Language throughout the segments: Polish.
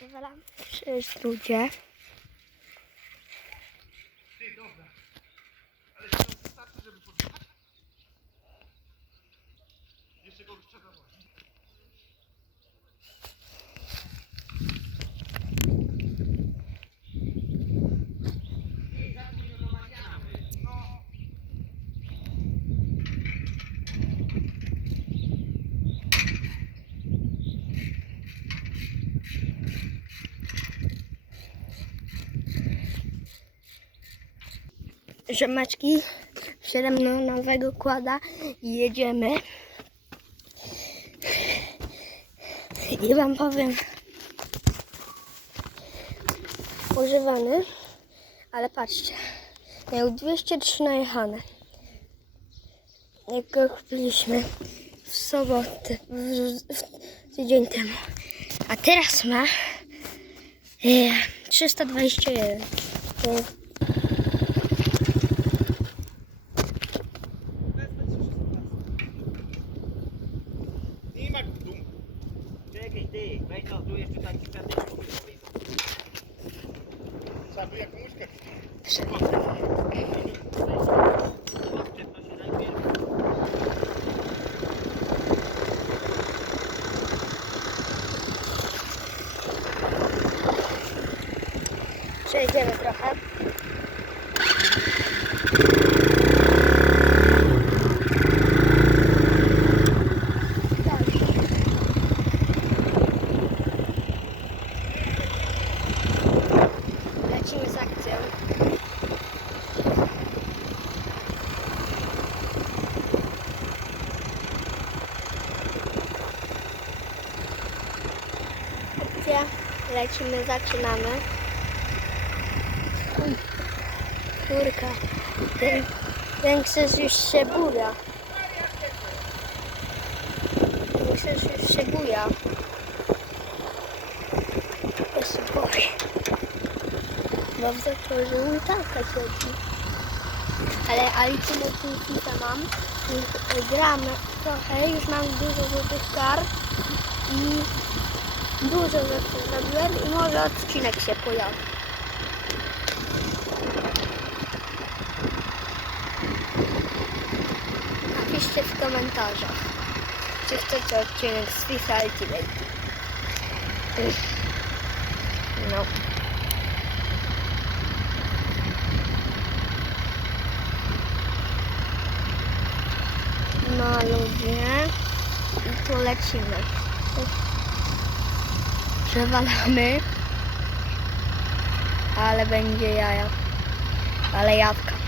Przewalam. Cześć ludzie. Ty, dobra. To wystarczy, żeby podjechać? Jeszcze kogoś trzeba wozić. Rzemaczki. Wsiadam do nowego kłada i jedziemy. I wam powiem. Używany. Ale patrzcie. Miał 203 najechane. Jak go kupiliśmy w sobotę, w, w tydzień temu. A teraz ma e, 321. To Nie ma dum. Czekaj ty, weź no tu jeszcze taki. Odczep to się najpierw. przejdziemy trochę. Lecimy z akcją. Akcja. Lecimy, zaczynamy. Kurka. Ten, ten krzyż już się buja. Ten krzyż już się buja. Jeszcze boi. Bo w zatorze metalka siedzi. Ale Ultimate Fita mam. I Gramy trochę. Już mam dużo złotych kart. I dużo rzeczy zrobiłem. I może odcinek się pojawi. Napiszcie w komentarzach, czy chcecie odcinek z FIFA Ultimate. No. Ludzie. I tu lecimy. Przewalamy. Ale będzie jaja. Ale jadka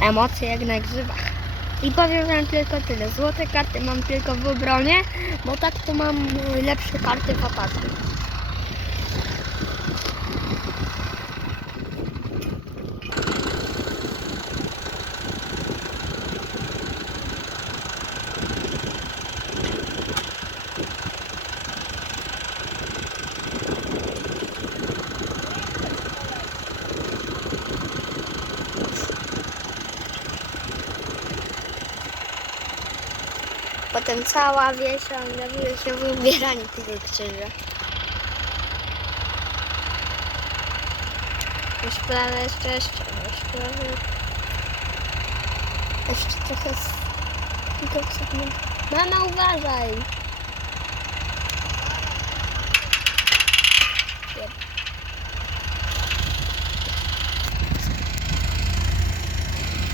emocje jak na grzybach. I powiem wam tylko tyle. Złote karty mam tylko w obronie, bo tak to mam y, lepsze karty w. Potem cała wieś angażuje się w wybieranie tego krzyża. Już prawie jeszcze, jeszcze, już. Jeszcze trochę. Mama, uważaj!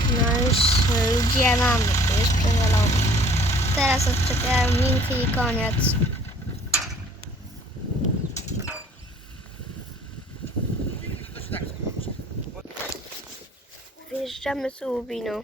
No już y, ludzie mamy, to już przewalone. Teraz odczepiają linki i koniec. Wyjeżdżamy z Łubinu.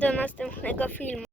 Do następnego filmu.